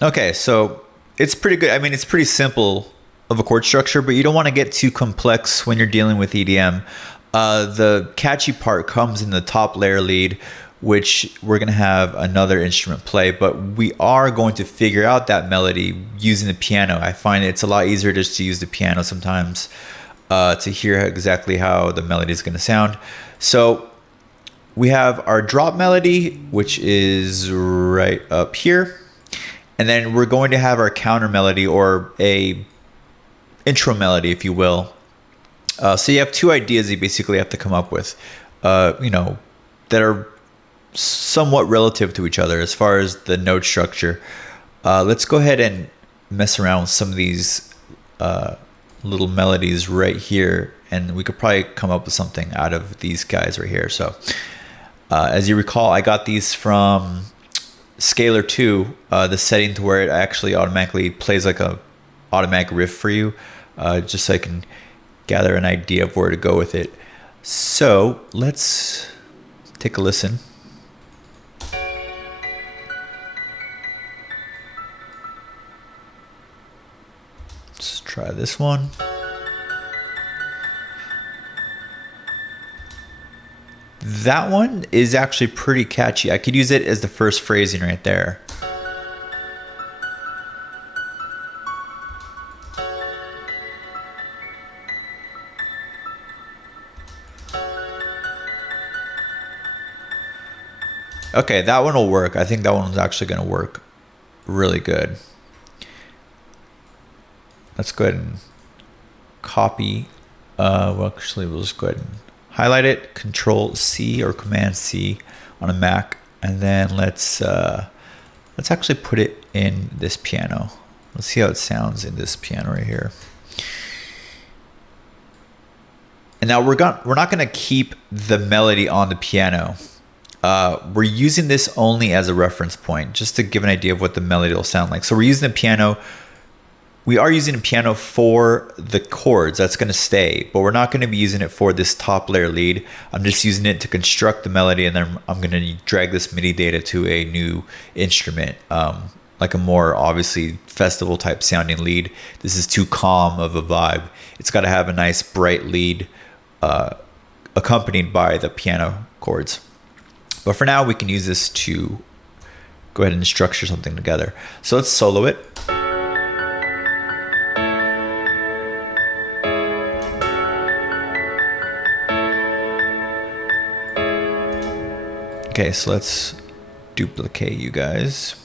Okay, so it's pretty good. I mean, it's pretty simple of a chord structure, but you don't want to get too complex when you're dealing with EDM. The catchy part comes in the top layer lead, which we're going to have another instrument play, but we are going to figure out that melody using the piano. I find it's a lot easier just to use the piano sometimes to hear exactly how the melody is going to sound. So we have our drop melody, which is right up here. And then we're going to have our counter melody, or a intro melody, if you will. So you have two ideas you basically have to come up with, that are somewhat relative to each other as far as the note structure. Let's go ahead and mess around with some of these little melodies right here, and we could probably come up with something out of these guys right here. So as you recall, I got these from Scalar 2, the setting to where it actually automatically plays like a automatic riff for you, just so I can gather an idea of where to go with it. So let's take a listen. Let's try this one. That one is actually pretty catchy. I could use it as the first phrasing right there. Okay, that one will work. I think that one's actually going to work really good. Let's go ahead and copy. Well, actually, we'll just go ahead and highlight it, Control C or Command C on a Mac, and then let's actually put it in this piano. Let's see how it sounds in this piano right here. And now we're not going to keep the melody on the piano. We're using this only as a reference point, just to give an idea of what the melody will sound like. So we're using the piano. We are using a piano for the chords. That's going to stay, but we're not going to be using it for this top layer lead. I'm just using it to construct the melody, and then I'm going to drag this MIDI data to a new instrument, like a more obviously festival type sounding lead. This is too calm of a vibe. It's got to have a nice bright lead accompanied by the piano chords. But for now, we can use this to go ahead and structure something together. So let's solo it. Okay, so let's duplicate you guys.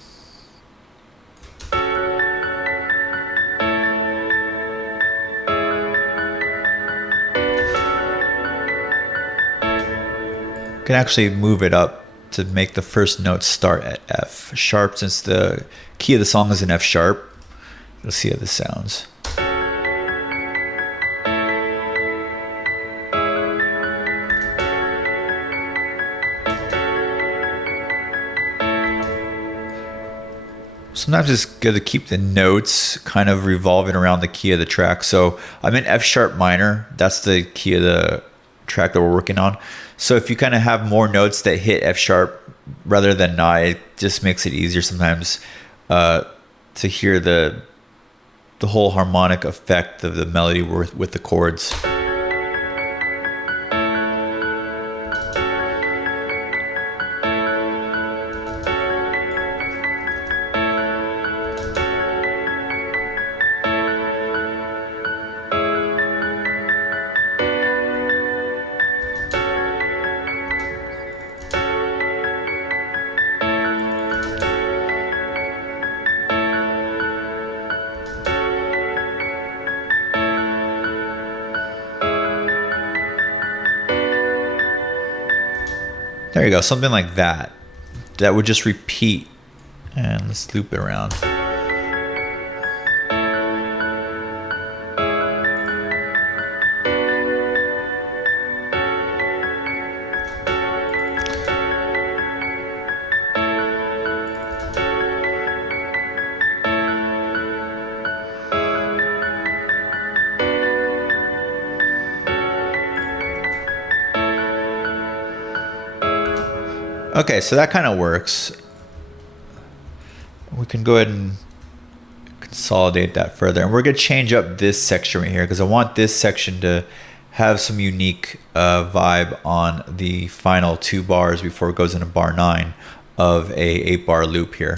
You can actually move it up to make the first note start at F sharp, since the key of the song is in F sharp. Let's see how this sounds. Sometimes it's good to keep the notes kind of revolving around the key of the track. So I'm in F sharp minor. That's the key of the track that we're working on. So if you kind of have more notes that hit F sharp rather than not, it just makes it easier sometimes to hear the whole harmonic effect of the melody with the chords. There you go, something like that. That would just repeat. And let's loop it around. Okay, so that kind of works. We can go ahead and consolidate that further. And we're going to change up this section right here because I want this section to have some unique vibe on the final 2 bars before it goes into bar 9 of a 8-bar loop here.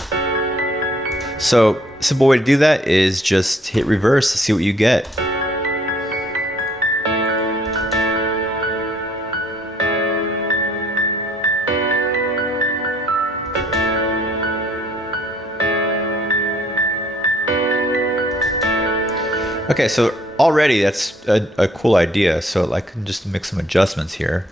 So simple way to do that is just hit reverse to see what you get. Okay, so already that's a cool idea. So I can just make some adjustments here.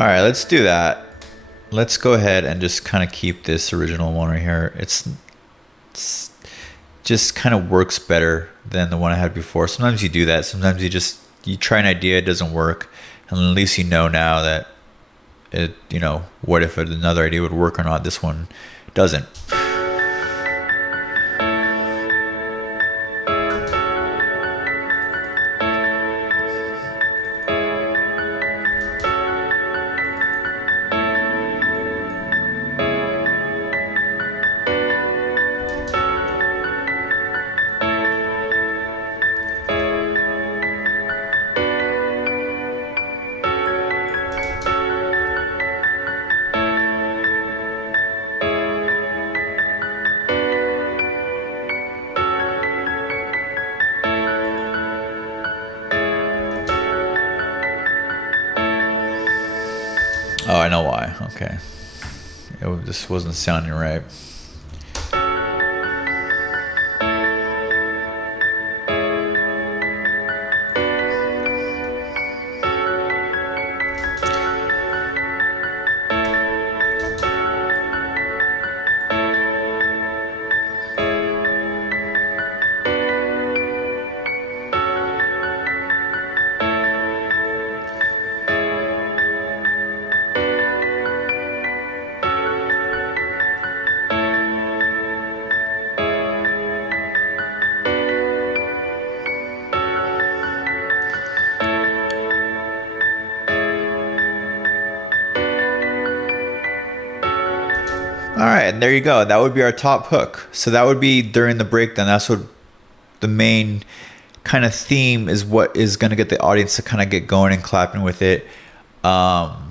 All right, let's do that. Let's go ahead and just kind of keep this original one right here. It's just kind of works better than the one I had before. Sometimes you do that. Sometimes you try an idea, it doesn't work, and at least you know now that it, what if another idea would work or not. This one doesn't. Oh, I know why. Okay. This wasn't sounding right. All right, and there you go. That would be our top hook. So that would be during the breakdown. That's what the main kind of theme is, what is going to get the audience to kind of get going and clapping with it. And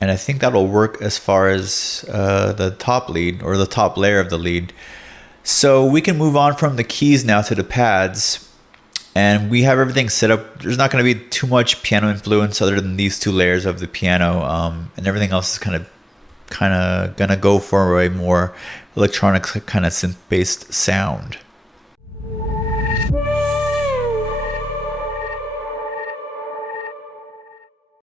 I think that'll work as far as the top lead or the top layer of the lead. So we can move on from the keys now to the pads. And we have everything set up. There's not going to be too much piano influence other than these 2 layers of the piano. And everything else is kind of gonna go for a more electronic kind of synth based sound.